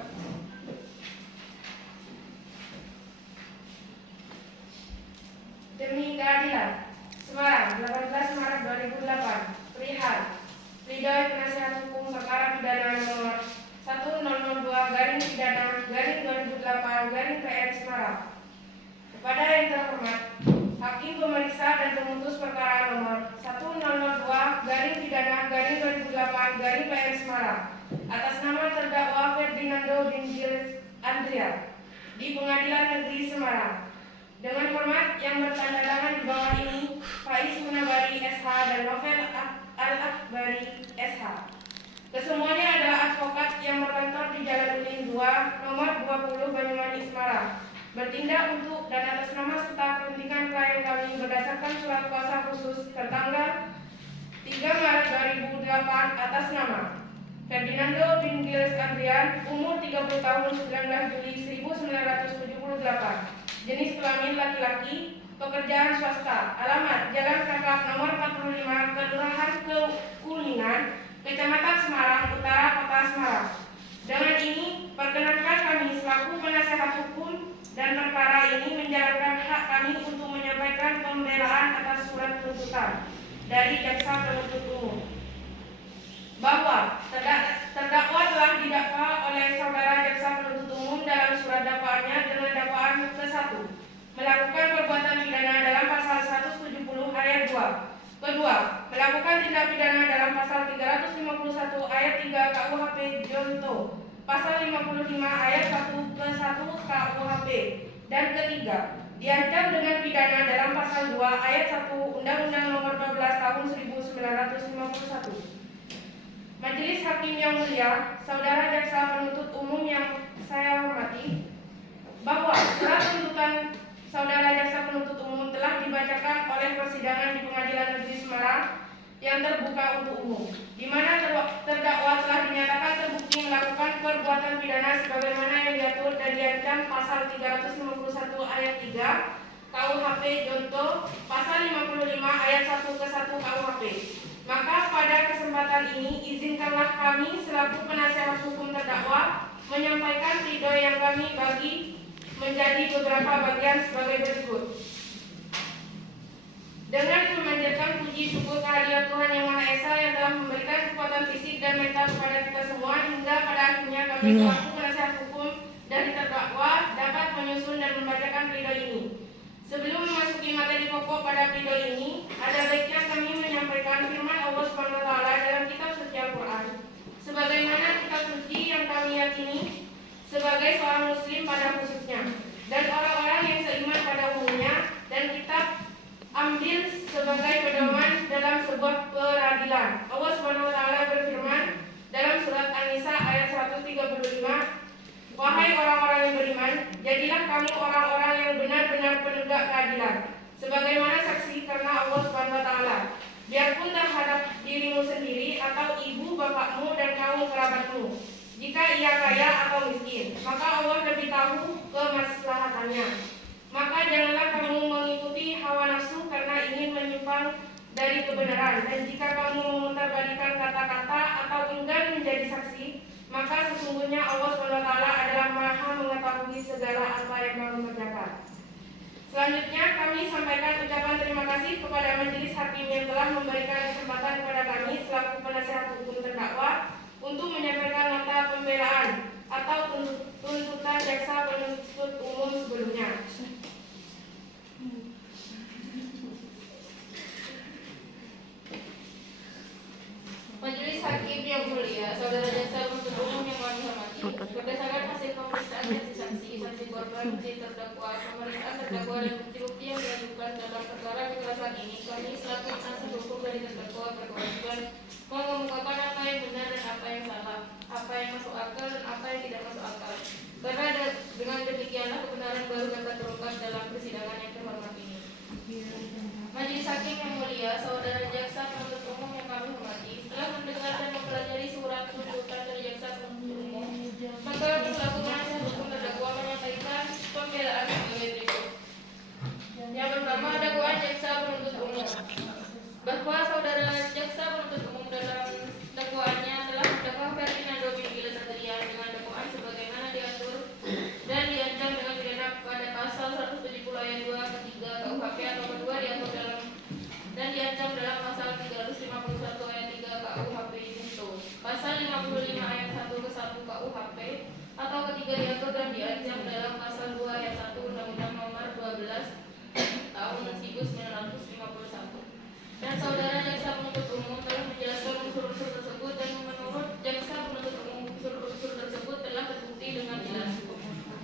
Demi keadilan, Semarang, 18 Maret 2008, perihal pledoi penasihat hukum perkara pidana nomor 1002/2008/PN Semarang. Kepada yang terhormat, Hakim Pemeriksa dan Pemutus Perkara nomor 1002/2008/PN Semarang atas nama terdakwa Ferdinando bin Gil Andrian di Pengadilan Negeri Semarang. Dengan hormat yang bertanda tangan di bawah ini, Faiz Munabari SH dan Novel Al-Akbari SH. Kesemuanya adalah advokat yang berkantor di Jalan Udin 2, nomor 20 Banyuwangi, Semarang. Bertindak untuk dan atas nama serta kepentingan klien kami berdasarkan surat kuasa khusus tertanggal 3 Maret 2008 atas nama Ferdinando bin Gil Andrian, umur 30 tahun, 19 Juli 1978. Jenis kelamin laki-laki, pekerjaan swasta, alamat Jalan Kakap nomor 45, Kelurahan Kuningan, Kecamatan Semarang Utara, Kota Semarang. Dengan ini, perkenankan kami selaku penasehat hukum dan perkara ini menjalankan hak kami untuk menyampaikan pembelaan atas surat tuntutan dari jaksa penuntut umum bahwa terdakwa telah didakwa oleh saudara jaksa penuntut umum dalam surat dakwaannya dengan dakwaan ke-1 melakukan perbuatan pidana dalam pasal 170 ayat 2. Kedua, melakukan tindak pidana dalam pasal 351 ayat 3 KUHP Jonto, pasal 55 ayat 1 ke 1 KUHP. Dan ketiga, diancam dengan pidana dalam pasal 2 ayat 1 Undang-Undang Nomor 12 Tahun 1951. Majelis Hakim yang mulia, saudara jaksa penuntut umum yang saya hormati, bahwa surat tuntutan saudara jaksa penuntut umum telah dibacakan oleh persidangan di Pengadilan Negeri Semarang yang terbuka untuk umum, di mana terdakwa telah dinyatakan terbukti melakukan perbuatan pidana sebagaimana yang diatur dan diancam pasal 351 ayat 3 KUHP Jonto, pasal 55 ayat 1 ke 1 KUHP. Maka pada kesempatan ini izinkanlah kami selaku penasehat hukum terdakwa menyampaikan pledoi yang kami bagi menjadi beberapa bagian sebagai berikut. Dengan memanjatkan puji syukur kehadirat Tuhan Yang Maha Esa yang telah memberikan kekuatan fisik dan mental kepada kita semua hingga pada akhirnya kami selaku penasehat hukum dari terdakwa dapat menyusun dan membacakan pledoi ini. Sebelum memasuki materi pokok pada pledoi ini, ada baiknya kami menyampaikan firman Allah Subhanahu wa taala dalam kitab suci Al-Qur'an. Sebagaimana kitab suci yang kami yakini sebagai seorang muslim pada khususnya dan orang-orang yang seiman pada umumnya, dan kitab ambil sebagai pedoman dalam sebuah peradilan. Allah Subhanahu wa taala berfirman dalam surat An-Nisa ayat 135, wahai orang-orang yang beriman, jadilah kamu orang-orang yang benar-benar penegak keadilan, sebagaimana saksi karena Allah Subhanahu wa taala, biarpun terhadap dirimu sendiri atau ibu bapakmu dan kaum kerabatmu, jika ia kaya atau miskin, maka Allah lebih tahu kemaslahatannya. Maka janganlah kamu mengikuti hawa nafsu karena ingin menyimpang dari kebenaran, dan jika kamu memutarbalikan kata-kata atau enggan menjadi saksi, maka sesungguhnya Allah SWT adalah Maha mengetahui segala apa yang kamu kerjakan. Selanjutnya kami sampaikan ucapan terima kasih kepada majelis hakim yang telah memberikan kesempatan kepada kami selaku penasihat hukum terdakwa untuk menyampaikan nota pembelaan atau tuntutan jaksa penuntut umum sebelumnya. Majelis Hakim yang mulia, saudara jaksa penuntut umum yang kami hormati, berdasarkan hasil pemeriksaan saksi-saksi korban, bukti terdakwa, pemeriksaan terdakwa dan bukti-bukti yang diajukan dalam perkara kekerasan ini, kami selaku penasihat hukum dari terdakwa berkewajiban mengemukakan apa yang benar dan apa yang salah, apa yang masuk akal dan apa yang tidak masuk akal. Karena dengan demikianlah kebenaran baru dapat terungkap dalam persidangan yang terhormat ini. Majelis Hakim yang mulia, saudara jaksa penuntut umum yang kami hormati, setelah mendengar dan mempelajari surat tuntutan dari jaksa penuntut umum, maka kami selaku penasihat hukum terdakwa menyampaikan pembelaan sebagai berikut. Yang pertama, dakwaan jaksa penuntut umum bahwa saudara jaksa penuntut umum dalam dakwaannya telah mendakwa Ferdinando Miguel Satria dengan dakwaan sebagaimana diatur dan diancam dengan pidana pada pasal 170 ayat 2 ketiga KUHP atau kedua diatur dalam dan diancam dalam pasal 351 ayat 3 KUHP junto, pasal 55 ayat 1 ke 1 KUHP atau ketiga diatur dan diancam dalam pasal 2 ayat 1 Undang-Undang Nomor 12 Tahun 1951. Dan saudara jaksa penuntut umum telah menjelaskan unsur-unsur tersebut dan menurut jaksa penuntut umum unsur-unsur tersebut telah terbukti dengan jelas.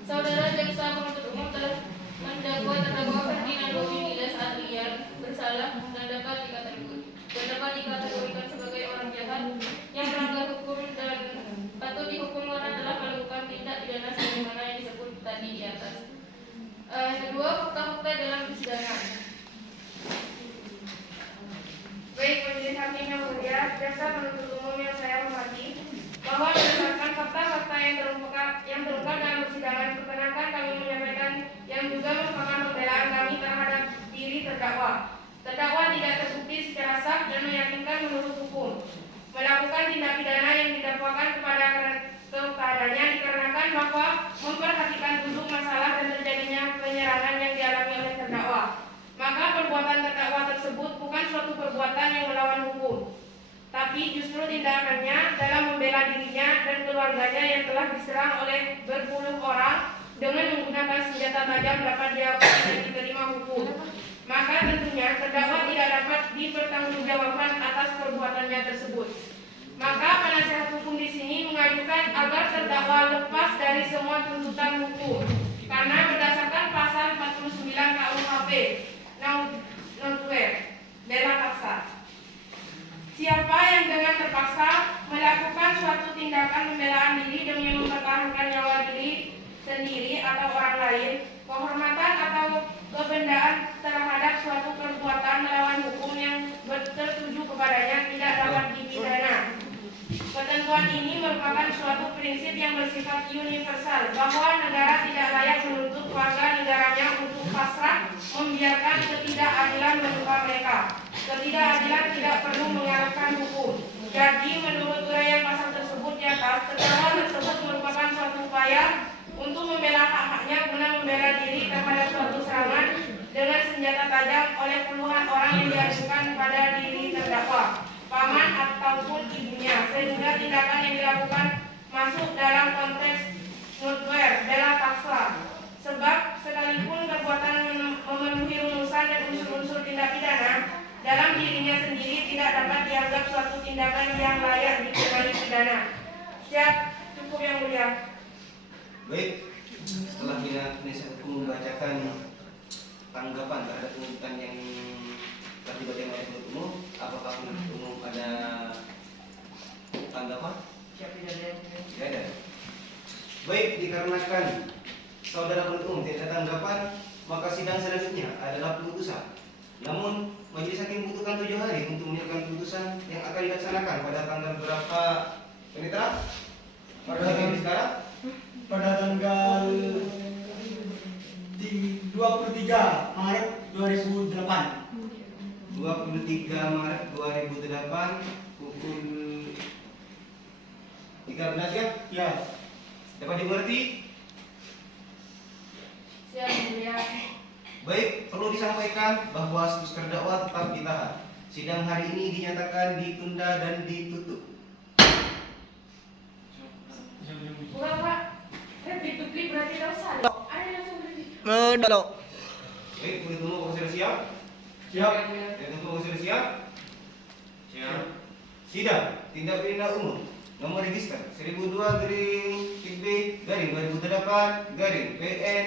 Saudara jaksa penuntut umum telah mendakwa terdakwa Ferdinando Miguel Satria bersalah dan dapat dikategorikan sebagai orang jahat yang melanggar hukum dan patut dihukum karena telah melakukan tindak pidana sebagaimana yang disebut tadi di atas. Kedua, fakta-fakta dalam persidangan. Baik, majelis hakim yang mulia, jaksa penuntut umum yang saya hormati, bahwa berdasarkan fakta-fakta yang terungkap dalam persidangan, perkenankan kami menyampaikan yang juga merupakan pembelaan kami terhadap diri terdakwa. Terdakwa tidak terbukti secara sah dan meyakinkan menurut hukum melakukan tindak pidana yang didakwakan kepadanya dikarenakan bahwa memperhatikan duduk masalah dan terjadinya penyerangan yang dialami oleh terdakwa. Maka perbuatan terdakwa tersebut bukan suatu perbuatan yang melawan hukum, tapi justru tindakannya dalam membela dirinya dan keluarganya yang telah diserang oleh berpuluh orang dengan menggunakan senjata tajam dapat diakui dan diterima hukum. Maka tentunya terdakwa tidak dapat dipertanggungjawabkan atas perbuatannya tersebut. Maka penasihat hukum di sini mengajukan agar terdakwa lepas dari semua tuntutan hukum karena berdasarkan pasal 49 KUHP non-tuer bela paksa. Siapa yang dengan terpaksa melakukan suatu tindakan pembelaan diri demi mempertahankan nyawa diri sendiri atau orang lain, kehormatan atau kebendaan terhadap suatu perbuatan melawan hukum yang tertuju kepadanya tidak dapat dipidana. Ketentuan ini merupakan suatu prinsip yang bersifat universal bahwa negara tidak layak menuntut warga negaranya untuk pasrah membiarkan ketidakadilan menimpa mereka. Ketidakadilan tidak perlu mengalahkan hukum. Jadi menurut uraian pasal tersebut di atas, terdakwa tersebut merupakan suatu upaya untuk membela hak-haknya guna membela diri terhadap suatu serangan dengan senjata tajam oleh puluhan orang yang diajukan pada diri terdakwa, paman ataupun ibunya, sehingga tindakan yang dilakukan masuk dalam konteks non-tuer bela paksa. Sebab sekalipun perbuatan memenuhi rumusan dan unsur-unsur tindak pidana, dalam dirinya sendiri tidak dapat dianggap suatu tindakan yang layak dikenai pidana. Siap, cukup yang mulia. Baik, setelah penasihat hukum membacakan tanggapan terhadap tuntutan yang telah dibacakan oleh penuntut umum, apakah penuntut umum ada tanggapan? Tidak ada. Baik, dikarenakan saudara penuntut umum tidak ada tanggapan, maka sidang selanjutnya adalah putusan. Namun, majelis hakim membutuhkan 7 hari untuk menyiapkan putusan yang akan dilaksanakan pada tanggal berapa? Penitra? Pada hari sekarang? Pada tanggal 23 Maret 2008. 23 Maret 2008 pukul 13 ya? Ya. Dapat dimengerti? Siap, Yang Mulia. Baik, perlu disampaikan bahwa status terdakwa tetap ditahan. Sidang hari ini dinyatakan ditunda dan ditutup. Bukan Pak, duplik berarti tak usah. Ada langsung berhenti. Baik, boleh tunggu kalau sudah siap? Siap. Saya tunggu kalau sudah siap? Siap. Sidang tindak pidana umum nomor register 1002-B-2008-PN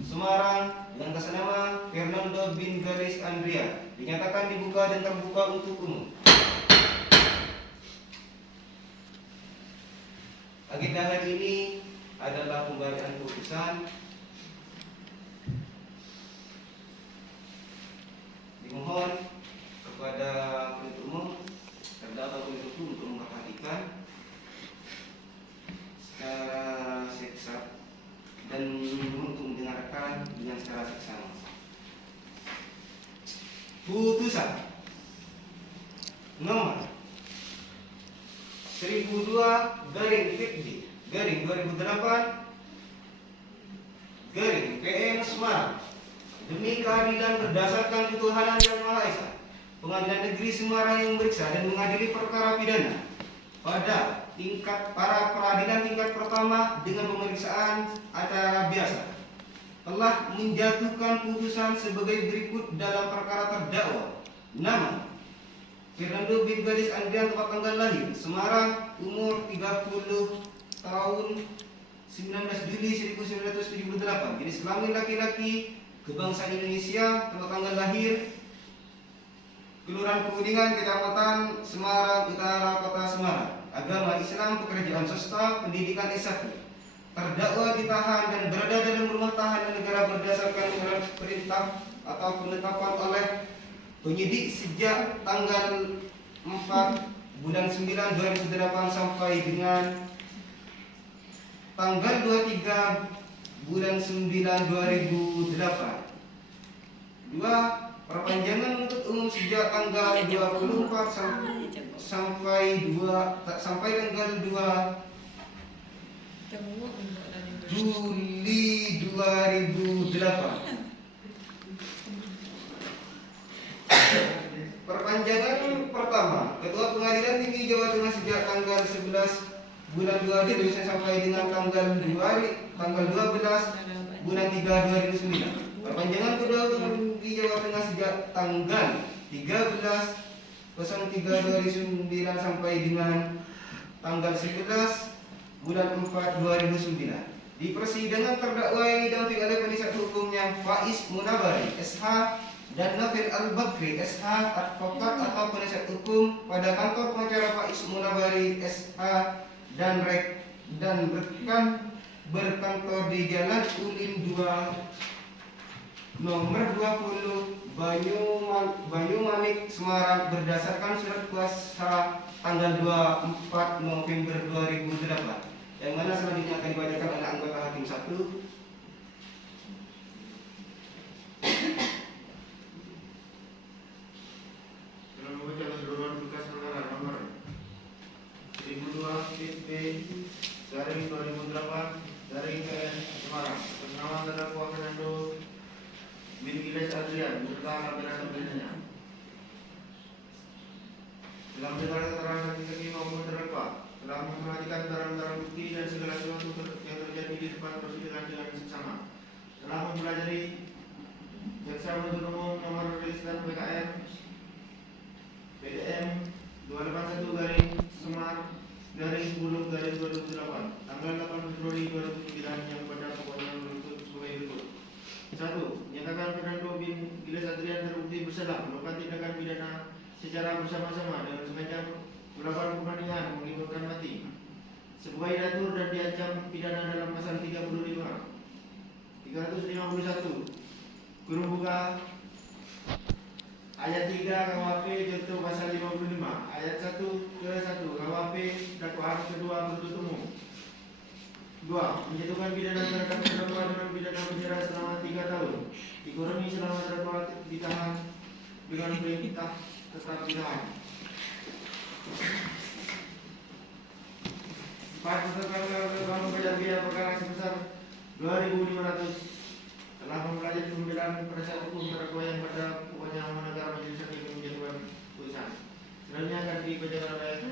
Semarang dengan atas nama Fernando bin Galis Andria dinyatakan dibuka dan terbuka untuk umum. Agenda hari ini adalah pembacaan putusan. Dimohon kepada penuntut umum terdakwa penuntut umum untuk memperhatikan secara seksama dan untuk mendengarkan dengan secara seksama. Putusan nomor 1002-FD-2008-PN Semarang demi keadilan berdasarkan ketuhanan yang Maha Esa, Pengadilan Negeri Semarang yang memeriksa dan mengadili perkara pidana pada tingkat para peradilan tingkat pertama dengan pemeriksaan acara biasa telah menjatuhkan putusan sebagai berikut dalam perkara terdakwa. Nama Fernando bin Galis Andrian, tempat tanggal lahir Semarang, umur 30 tahun 19 Juli 1978, jenis kelamin laki-laki, kebangsaan Indonesia, tempat tanggal lahir Kelurahan Kuningan, Kecamatan Semarang Utara, Kota Semarang, agama Islam, pekerjaan swasta, pendidikan S1. Terdakwa ditahan dan berada dalam rumah tahanan negara berdasarkan surat perintah atau penetapan oleh penyidik sejak tanggal 4 bulan 9 2008 sampai dengan tanggal 23 bulan 9 2008. 2. Perpanjangan menuntut umum sejak tanggal 24 sampai tanggal 2 Juli 2008. Perpanjangan pertama, Ketua Pengadilan Tinggi Jawa Tengah sejak tanggal 11 bulan 2 sampai dengan tanggal 12 bulan 3 2009. Perpanjangan Ketua Tinggi Jawa Tengah sejak tanggal 13/03/2009 sampai dengan tanggal 11 bulan 4 2009. Di persidangan terdakwa yang didampingi oleh penasihat hukumnya Faiz Munabari SH dan Nafir Al-Bakri SH, advokat atau penasihat hukum pada kantor pengacara Faiz Munabari SH dan rekan berkantor di Jalan Ulin 2 nomor 20 Banyumanik Semarang berdasarkan surat kuasa tanggal 24 November 2008 yang mana selanjutnya akan dibacakan oleh anggota hakim 1. Dalam membaca keseluruhan berkas perkara nomor 1002-2008-PN Semarang bernama terdakwa Fernando bin Galis Andrian beserta kamera sampingnya. Dalam mendengar keterangan saksi maupun terdakwa telah memperhatikan barang-barang bukti dan segala sesuatu yang terjadi di depan persidangan dengan seksama. Telah mempelajari jaksa penuntut umum nomor register PKM PDM 281-Semar-10-2008 tanggal 8 Februari 2009 yang pada pokoknya menuntut sebagai berikut. 1. Menyatakan Fernando bin Galis Andrian terbukti bersalah melakukan tindakan pidana secara bersama-sama dengan sengaja melakukan pembunuhan mengakibatkan mati sebagai diatur dan diancam pidana dalam pasal 351 kurung buka ayat 3 KUHP junto pasal 55 ayat 1 ke 1 KUHP dakwaan kedua penuntut umum. 2. Menjatuhkan pidana terhadap terdakwa dengan pidana penjara selama 3 tahun dikurangi selama terdakwa ditahan dengan perintah tetap ditahan. 4. Peserta pidana perkara sebesar 2.500 telah mempelajari pembelaan penasihat hukum terdakwa yang pada pokoknya negara majelis hakim menjatuhkan putusan. Selanjutnya akan dibacakan oleh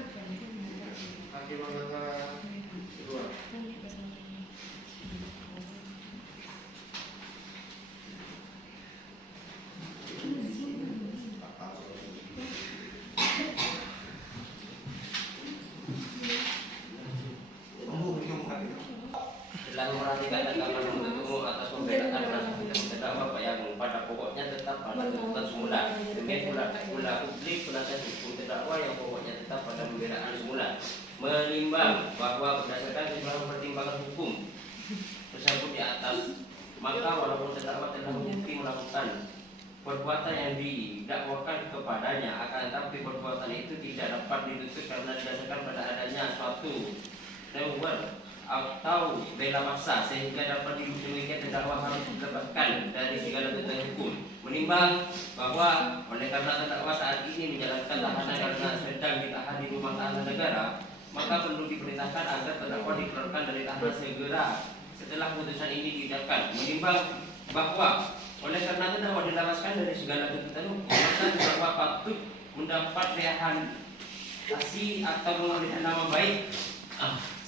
hakim anggota kedua. Telah memperhatikan tanggapan penuntut umum atas pembelaan penasihat terdakwa yang pada pokoknya tetap pada tuntutan semula. Demikian pula publik penasihat hukum terdakwa yang pokoknya tetap pada pembelaan semula. Menimbang bahwa berdasarkan sejumlah pertimbangan hukum tersebut di atas, maka walaupun terdakwa telah membukti melakukan perbuatan yang didakwakan kepadanya, akan tetapi perbuatan itu tidak dapat dituntut karena didasarkan pada adanya suatu reward atau bela paksa sehingga dapat demikian terdakwa harus dilepaskan dari segala tuntutan hukum. Menimbang bahwa oleh karena terdakwa saat ini menjalankan tahanan karena sedang ditahan di rumah tahanan negara, maka perlu diperintahkan agar terdakwa dikeluarkan dari tahanan segera setelah putusan ini diucapkan. Menimbang bahwa oleh karena terdakwa dilepaskan dari segala tuntutan hukum, maka terdakwa patut mendapat rehabilitasi atau memulihkan nama baik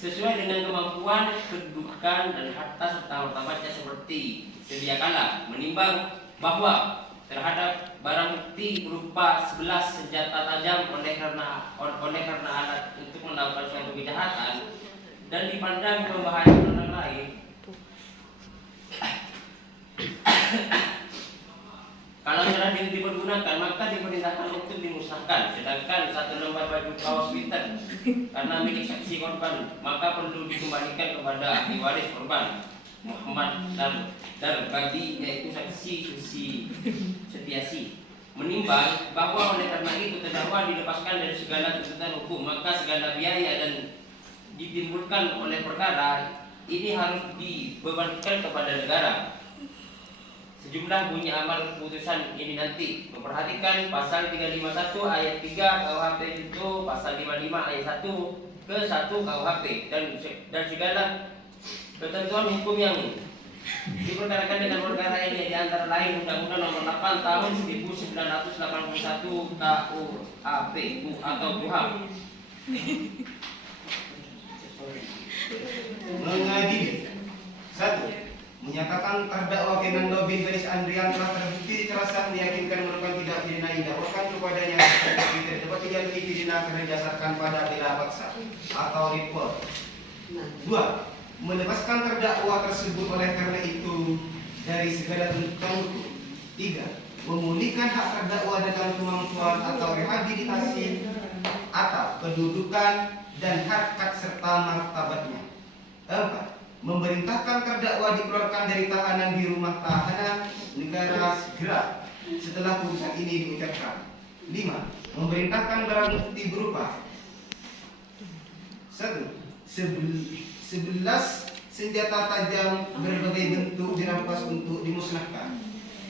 sesuai dengan kemampuan, kedudukan, dan harta serta martabatnya seperti sedia kala. Menimbang bahwa terhadap barang bukti berupa 11 senjata tajam oleh karena alat untuk melakukan suatu kejahatan dan dipandang membahayakan orang lain, kalau telah dipergunakan maka diperintahkan untuk dimusnahkan. Sedangkan 1 lembar baju kaos winter karena milik saksi korban maka perlu dikembalikan kepada ahli waris korban Muhammad Darbadi, yaitu saksi Susi Setiasi. Menimbang bahwa oleh karena itu terdakwa dilepaskan dari segala tuntutan hukum, maka segala biaya dan ditimbulkan oleh perkara ini harus dibebankan kepada negara. Sejumlah bunyi amal keputusan ini nanti memperhatikan pasal 351 ayat 3 KUHP itu pasal 55 ayat 1 ke 1 KUHP dan segala ketentuan hukum yang diperkarakan dengan perkara ini di antara lain Undang-Undang Nomor 8 Tahun 1981 KUHP atau KUHP. Mengadili. 1. Menyatakan terdakwa Fernando bin Galis Andrian telah terbukti kekerasan diyakinkan melakukan tindak pidana yang didakwakan kepadanya tidak dapat dijatuhi pidana karena didasarkan pada bela paksa atau report. 2. Melepaskan terdakwa tersebut oleh karena itu dari segala tuntutan hukum. 3. Memulihkan hak terdakwa dengan kemampuan atau rehabilitasi atau kedudukan dan harkat serta martabatnya. 4. Memerintahkan terdakwa dikeluarkan dari tahanan di rumah tahanan negara segera setelah putusan ini diucapkan. 5. Memerintahkan barang bukti berupa 1. 11 senjata tajam berbagai bentuk dirampas untuk dimusnahkan.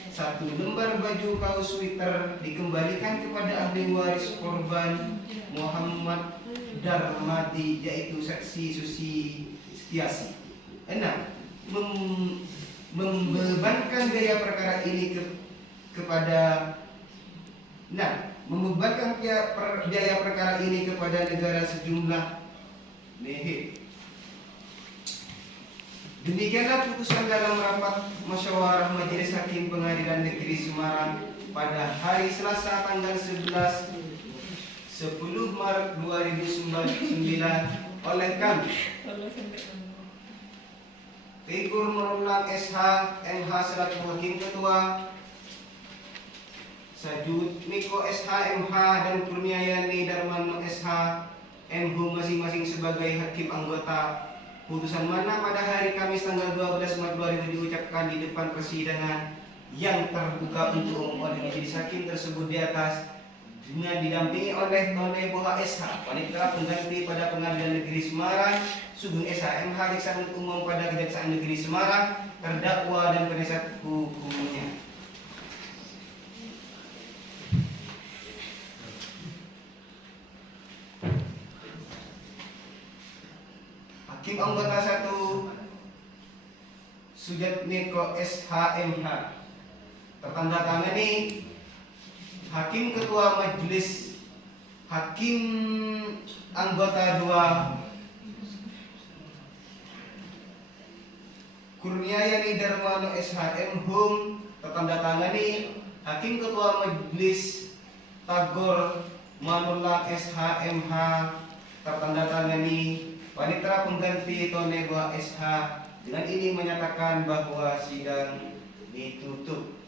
1 lembar baju kaos sweater dikembalikan kepada ahli waris korban Muhammad Darmadi, yaitu saksi Susi Setiasi. 6. Membebankan biaya perkara ini kepada 6. Membebankan biaya perkara ini kepada negara sejumlah mehir. Demikianlah putusan dalam rapat musyawarah Majelis Hakim Pengadilan Negeri Semarang pada hari Selasa tanggal 10 Maret 2009 oleh kami Figur Merulang SH MH selaku Hakim Ketua, Sajud Miko SH MH dan Kurniayani Darmano SH MH masing-masing sebagai hakim anggota. Putusan mana pada hari Kamis tanggal 12 Maret 2000 diucapkan di depan persidangan yang terbuka untuk umum oleh majelis hakim tersebut di atas dengan didampingi oleh None Boha SH, Panitera Pengganti pada Pengadilan Negeri Semarang, Sugeng SH MH, Jaksa Penuntut Umum pada Kejaksaan Negeri Semarang, terdakwa dan penasihat hukumnya. Hakim anggota 1 Sujatmiko SHMH. Tertandatangani Hakim Ketua Majelis Hakim anggota 2 Kurniayani Darmano SHM Hum. Tertandatangani Hakim Ketua Majelis Tagor Manulang SHMH. Tertandatangani Panitera Pengganti Tonegwa SH. Dengan ini menyatakan bahwa sidang ditutup.